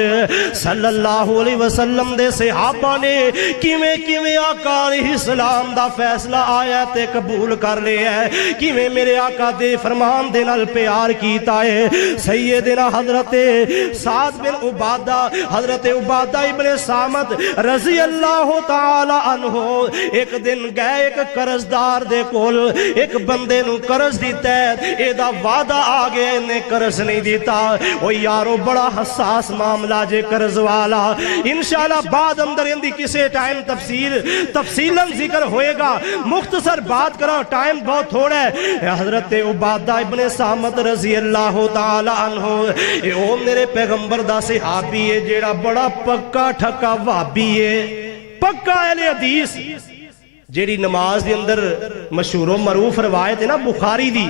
صلی اللہ علیہ وسلم دے صحابہ نے کیویں آقا علیہ السلام دا فیصلہ آیا تے قبول کر لیا ہے کیویں میرے آقا دے فرمان دے نال پیار کیتا ہے سیدنا حضرت سعد بن عبادہ، حضرت عبادہ ابن سامت رضی اللہ تعالی عنہ ایک دن گئے ایک قرضدار دے کول، ایک بندے نو قرض دیتا ہے، اے دا وعدہ آگے نے قرض نہیں دیتا۔ او یارو بڑا حساس معاملہ جے قرض والا، انشاءاللہ بعد اندر اندی کسے ٹائم تفصیلاً ذکر ہوئے گا، مختصر بات کرو ٹائم بہت تھوڑا ہے۔ حضرت عبادہ ابن سامت رضی اللہ تعالی عنہ اے او میرے پیغمبر دا صحابی ہے جیڑا بڑا پکا ٹھکا وہابی ہے، پکا اہل حدیث، جیڑی نماز دے اندر مشہور و معروف روایت ہے نا بخاری دی،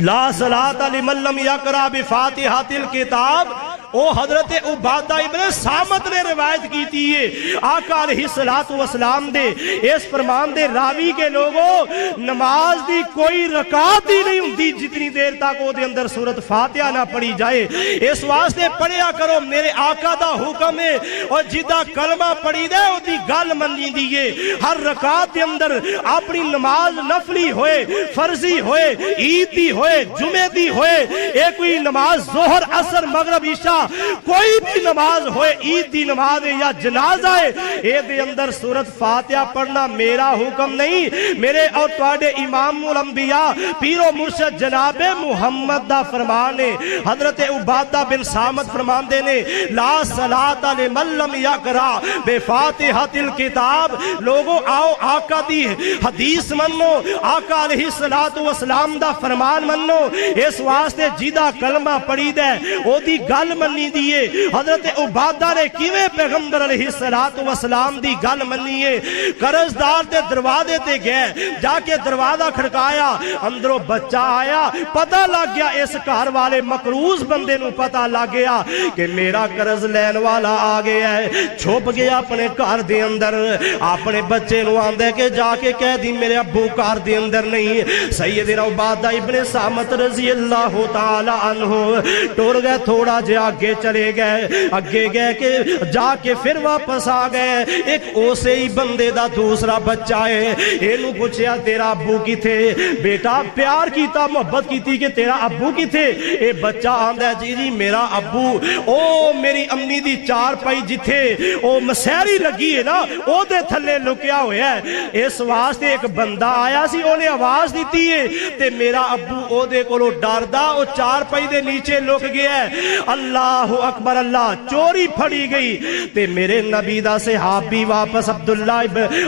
لا صلاۃ لمن لم یقرأ بفاتحۃ الکتاب، او حضرت عبادہ ابن سامت نے روایت کی تھی ہے۔ آقا علیہ السلام دے اس فرمان دے راوی کے لوگوں نماز دی کوئی رکعت ہی نہیں ہوندی جتنی دیر تک او دے اندر سورۃ فاتحہ نہ پڑھی جائے۔ اس واسطے پڑھیا کرو، میرے آقا دا حکم ہے، اور جدا کلمہ پڑھی دے او دی گل منی دیئے۔ ہر رکعت دے اندر اپنی نماز نفلی ہوئے، فرضی ہوئے، عید دی ہوئے، جمعے دی ہوئے، ایک کوئی نماز ظہر عصر مغرب عشاء کوئی بھی نماز ہوئے، عید دی نماز یا جنازہ ہے، اے دے اندر سورۃ فاتحہ پڑھنا میرا حکم نہیں، میرے اور تواڈے امام الانبیاء پیر و مرشد جناب محمد دا فرمان ہے۔ حضرت عبادہ بن سامت فرمان دے نے لا صلاۃ لمن لم یقرأ بفاتحۃ الکتاب، لوگوں آؤ آقا دی حدیث منو، آقا علیہ السلام دا فرمان منو، اس واسطے جیدہ کلمہ پڑھی دے او دی گل منی دیئے۔ حضرت عبادہ نے کیویں پیغمبر علیہ السلام دی گل منی ہے؟ قرضدار دے دروازے تے گئے، جا کے دروازہ کھڑکایا، اندروں بچہ آیا، پتہ لگ گیا اس گھر والے مقروض بندے نو پتہ لگ گیا کہ میرا قرض لین والا آ گیا ہے، چھپ گیا اپنے گھر دے اندر، اپنے بچے نو آندے کہ جا کے کہہ دی میرے ابو گھر دے اندر نہیں۔ سیدنا عبادہ ابن سامت رضی اللہ تعالی عنہ ٹور گئے، تھوڑا جے آگے چلے گئے، آگے گئے کہ جا کے پھر واپس آ گئے، ایک اسے ہی بندے دا دوسرا بچہ ہے، اینو پوچھیا تیرا ابو کی تھے؟ بیٹا پیار کیتا، محبت کیتی کہ تیرا ابو کی تھے؟ اے بچہ آندہ ہے جی میرا ابو او میری امی دی چار پائی جتھے او مسیری لگی ہے نا او دے تھلے لکیا ہویا ہے۔ اس واسطے ایک بندہ آیا سی، انہیں آواز دیتی ہے تے میرا ابو او دے کولو ڈردا او چار پائی دے نیچے لک گیا ہے۔ اللہ اکبر، اللہ، چوری پھڑی گئی تے میرے نبی دا صحابی واپس عبداللہ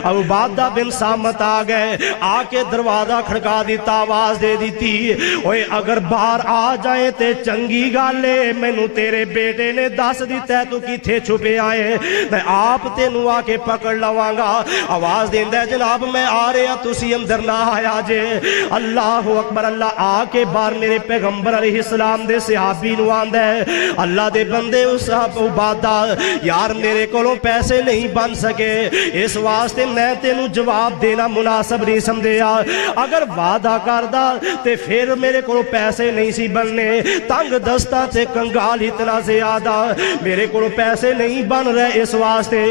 عبادہ بن سامت آ گئے، آ کے دروازہ کھڑکا دیتا، آواز دے دیتی اوے اگر باہر آ جائیں تے چنگی گالے، مینوں تیرے بیٹے نے دس دیتا ہے تو کتھے چھپے آئے، میں آپ تینوں آ کے پکڑ لواں گا۔ آواز دیندہ ہے جناب میں آ رہا تسی اندر نہ آیا جے۔ اللہ اکبر، اللہ آ کے باہر میرے پیغمبر علیہ السلام دے صحابی نو آندہ ہے اللہ دے بندے اس عبادہ یار میرے کولوں پیسے نہیں بن سکے، اس واسطے میں تینوں جواب دینا مناسب نہیں سمجھیا، اگر وعدہ کردہ تے پھر میرے کولوں پیسے نہیں سی بننے، تنگ دستہ تے کنگال اتنا زیادہ میرے کولوں پیسے نہیں بن رہے، اس واسطے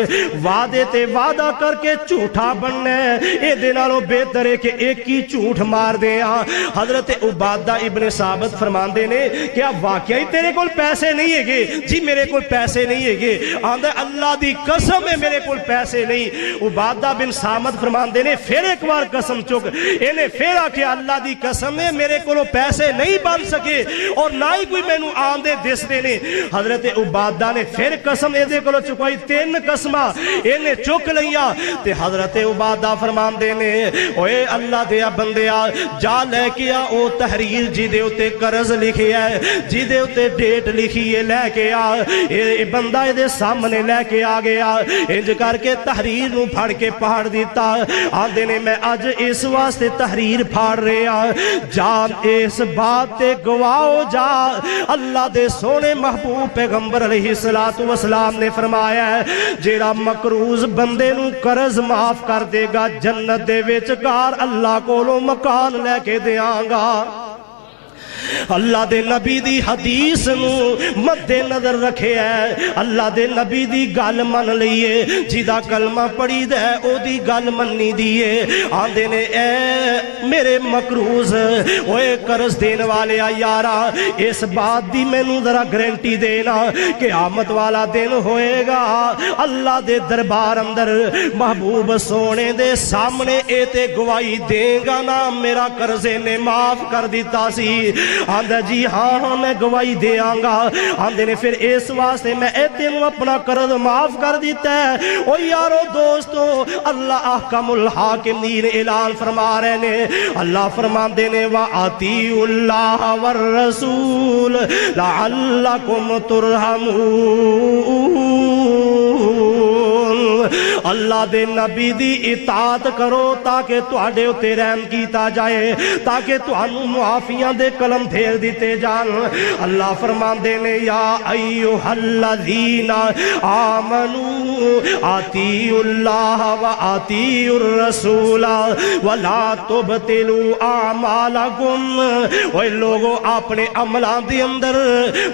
وعدے تے وعدہ کر کے جھوٹا بننے اے دنالوں بہتر ہے کہ ایک ہی جھوٹ مار دیا۔ حضرت عبادہ ابن ثابت فرماندے نے کیا واقعی تیرے کول پیسے نہیں ہے گے؟ جی میرے کول پیسے نہیں ہے گے۔ آندھا اللہ دی قسم ہے میرے کول پیسے نہیں۔ عبادہ بن سامت فرماندے نے پھر ایک بار قسم چک، انہیں پھر آکے اللہ دی قسم ہے میرے کولوں پیسے نہیں بن سکے اور نہ ہی کوئی میں نو آندے دس دینے۔ حضرت عبادہ نے پھر قسم ایدے کولوں چکوائی، تین قسمہ انہیں چک لیا تے حضرت عبادہ فرماندے نے اوے اللہ دیا بندیا جا لے کیا او تحریر جی دے اتے قرض لکھی ہے، جی دے اتے ڈیٹ لکھی ہے، لے کے آ، اے بندہ دے سامنے لے کے آ گیا، انج کر کے تحریر نو پھاڑ کے پہاڑ دیتا، آندے نے میں اج اس واسطے تحریر پھاڑ رہے آ، جا اس بات تے گواہو جا، اللہ دے سونے محبوب پیغمبر علیہ السلام نے فرمایا ہے جیڑا مقروض بندے نو قرض معاف کر دے گا جنت دے وچ گار اللہ کولوں مکان لے کے دیاں گا۔ اللہ دے نبی دی حدیث نو مد نظر رکھے ہے، اللہ دے نبی دی گل من لئیے، جیدہ کلمہ پڑھی دے او دی گل مننی دیئے۔ آندے نے اے میرے مکروز اوے قرض دین والے یارا، اس بات دی میں نو ذرا گارنٹی دینا کہ قیامت والا دن ہوئے گا، اللہ دے دربار اندر محبوب سونے دے سامنے ایتے گواہی دیں گا نا میرا قرضے نے معاف کر دیتا سی۔ آندہ جی ہاں میں گواہی دے آنگا۔ آندے نے پھر اس واسطے میں ایتے نو اپنا قرض معاف کر دیتا ہے۔ او یارو دوستو، اللہ احکم الحاکمین اعلان فرما رہے نے، اللہ فرما دینے وَآتِیُوا اللَّهَ وَالرَّسُولَ لَعَلَّكُمْ تُرْحَمُونَ۔ اللہ دے نبی دی اطاعت کرو تاکہ تواڈے اتے رحم کیتا جائے، تاکہ تانوں معافیاں دے قلم پھیر دیتے جان۔ اللہ فرماندے نے یا ایھا الذین آمنوا اطیعوا اللہ واطیعوا الرسول ولا تبطلوا اعمالکم۔ اوے لوگو اپنے عملاں دے اندر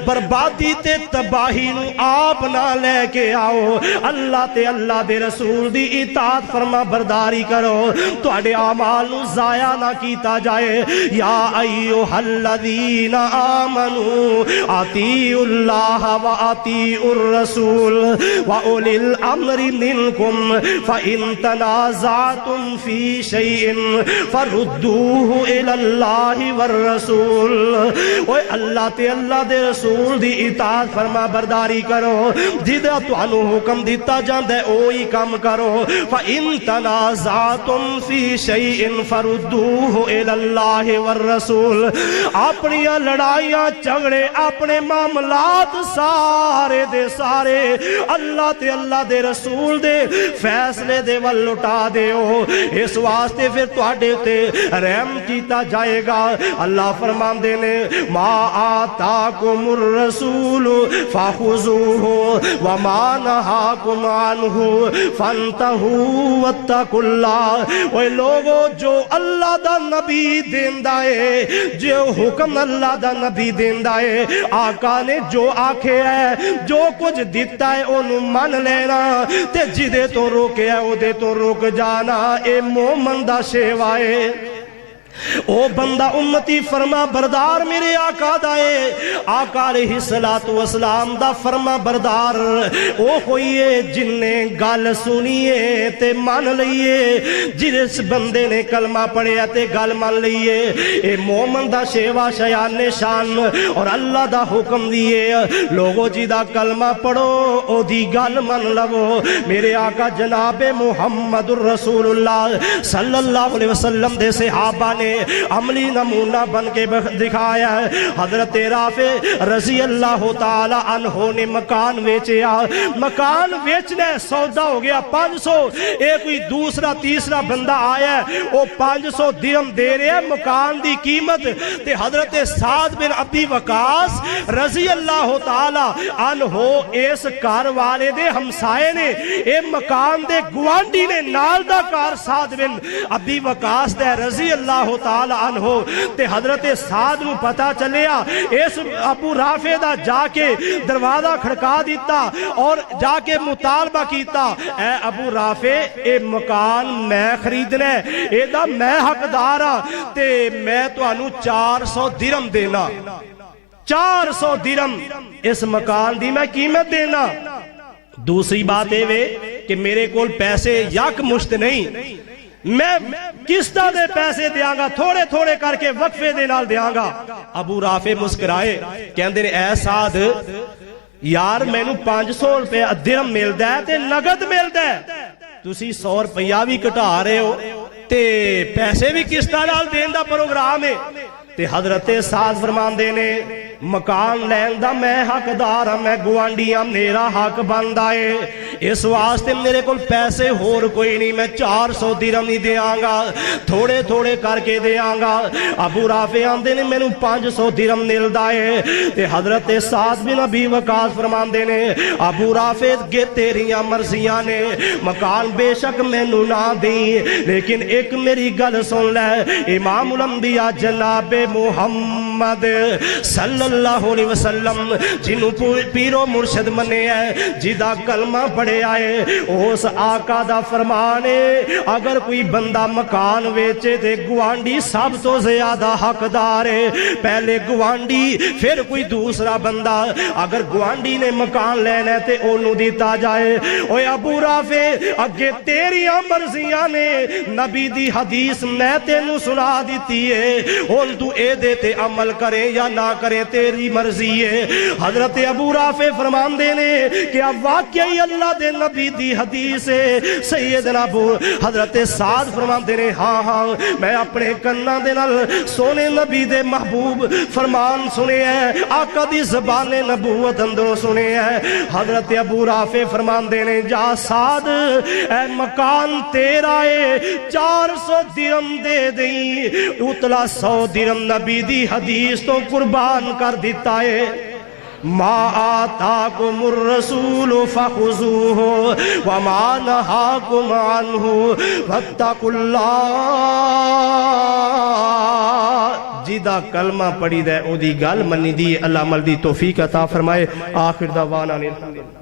بربادی تے تباہی نو آپ نہ لے کے آؤ، اللہ تے اللہ دے رسول دی اطاعت فرما برداری کرو، تواڈے اعمال نو ضائع نہ کیتا جائے۔ یا ایھا الذین آمنوا اطیعوا اللہ واطیعوا الرسول واولی الامر منکم فإن تنازعتم فی شیء فردوہ الی اللہ والرسول۔ اوے اللہ تے اللہ دے رسول دی اطاعت فرما برداری کرو، جدا تانوں حکم دیتا جاندا ہے اوہی کام کرو۔ فَإِن تَنَازَعْتُمْ فِي شَيْءٍ فَرُدُّوهُ إِلَى اللَّهِ وَالرَّسُولِ۔ اپنی لڑائیاں جھگڑے اپنے معاملات سارے دے سارے اللہ تے اللہ دے رسول دے فیصلے دے ول لٹا دیو، اس واسطے پھر تواڈے تے رحم کیتا جائے گا۔ اللہ فرماندے نے ما آتاکم الرسول فخذوہ وما نہاکم عنہ فانتہوا واتقوا اللہ۔ اوے لوگو جو اللہ دا نبی دیندا ہے، جو حکم اللہ دا نبی دیندا ہے، آقا نے جو آکھے ہے، جو کچھ دیتا ہے انہوں من لینا، تے جدے تو روکے ہے او دے تو روک جانا، اے مومن دا شیوا ہے۔ او بندہ امتی فرما بردار میرے آقا دائے، آقا علیہ السلام دا فرما بردار او ہوئیے جن نے گل سنیے تے مان لئیے، جس بندے نے کلمہ پڑھیا تے گل مان لئیے، اے مومن دا شیوا شیان شان اور اللہ دا حکم دیئے۔ لوگو جی دا کلمہ پڑھو او دی گل مان لگو۔ میرے آقا جناب محمد الرسول اللہ صلی اللہ علیہ وسلم دے صحابہ نے عملی نمونہ بن کے دکھایا ہے۔ حضرت رافع رضی اللہ تعالی عنہ نے مکان ویچیا، مکان ویچنے سودا ہو گیا 500، ایک کوئی دوسرا تیسرا بندہ آیا ہے وہ 500 درہم دے رہے ہیں مکان دی قیمت، تے حضرت سعد بن ابی وقاص رضی اللہ تعالی عنہ اس کار والے دے ہمسائے نے، اے مکان دے گوانڈی نے نال دا کار سعد بن ابی وقاص دے رضی اللہ تعالی عنہ، تے حضرت سعد نو پتا چلیا، اس ابو رافع دا جا کے دروازہ کھڑکا دیتا اور جا کے مطالبہ کیتا، اے ابو رافع اے مکان میں خریدنا ہے، اے دا میں حقدارا، تے میں تو انو 400 درہم دینا، 400 درہم اس مکان دی میں قیمت دینا۔ دوسری بات ہے کہ میرے کول پیسے یک مشت نہیں، میں قسطاں دے پیسے دیاں گا، تھوڑے تھوڑے کر کے وقفے دے نال دیاں گا۔ ابو رافع مسکرائے، کہندے نے اے سعد یار مینوں 500 روپے درہم ملدا ہے تے نقد ملدا ہے، تسی 100 روپیہ بھی کٹا رہے ہو تے پیسے بھی قسطاں نال دین دا پروگرام ہے۔ تے حضرت سعد فرماندے نے مکان لین دا میں حقدار ہاں، میں گوانڈیاں میرا حق بندا ہے، اس واسطے میرے کول پیسے ہور کوئی نہیں، میں 400 درہم نہیں دیاں گا، تھوڑے تھوڑے کر کے دیاں گا۔ ابو رافع آندے نے مینوں 500 درہم ملدا ہے، تے حضرت سعد بن ابی وقاص فرماندے نے ابو رافع کے تیریاں مرضیاں نے، مکان بے شک مینوں نہ دیں، لیکن ایک میری گل سن لے، امام الانبیاء جناب محمد صلی اللہ علیہ وسلم جنہوں پیر و مرشد منے ہے، جدا کلمہ پڑھے آئے، اس آقا دا فرمانے اگر کوئی بندہ مکان ویچے تے گوانڈی سب تو زیادہ حقدار ہے، پہلے گوانڈی پھر کوئی دوسرا بندہ، اگر گوانڈی نے مکان لینا تے انہوں دیتا جائے۔ اوے ابو رافع اگے تیریاں مرضیاں نے، نبی دی حدیث میں تینوں سنا دیتی ہے، ان تو اے دے تے عمل کرے یا نہ کرے تیری مرضی ہے۔ حضرت ابو رافع فرمان دینے کہ اب واقعی اللہ دے نبی دی حدیث ہے۔ سیدنا ابو حضرت سعد فرمان دینے ہاں ہاں میں اپنے کناں دے نال سونے نبی دے محبوب فرمان سنے ہیں، آقا دی زبان نبوت اندروں سنے ہیں۔ حضرت ابو رافع فرمان دینے جا سعد اے مکان تیرا ہے، 400 درہم دے دیں، اتلا 100 درہم نبی دی حدیث تو قربان کر دیتا ہے۔ ما آتاکم الرسول فخذوہ وما نہاکم عنہ واتقوا اللہ۔ جیدہ کلمہ پڑھی دے او دی گل منی دی، اللہ عمل دی توفیق عطا فرمائے۔ آخر دعوانا الحمدللہ۔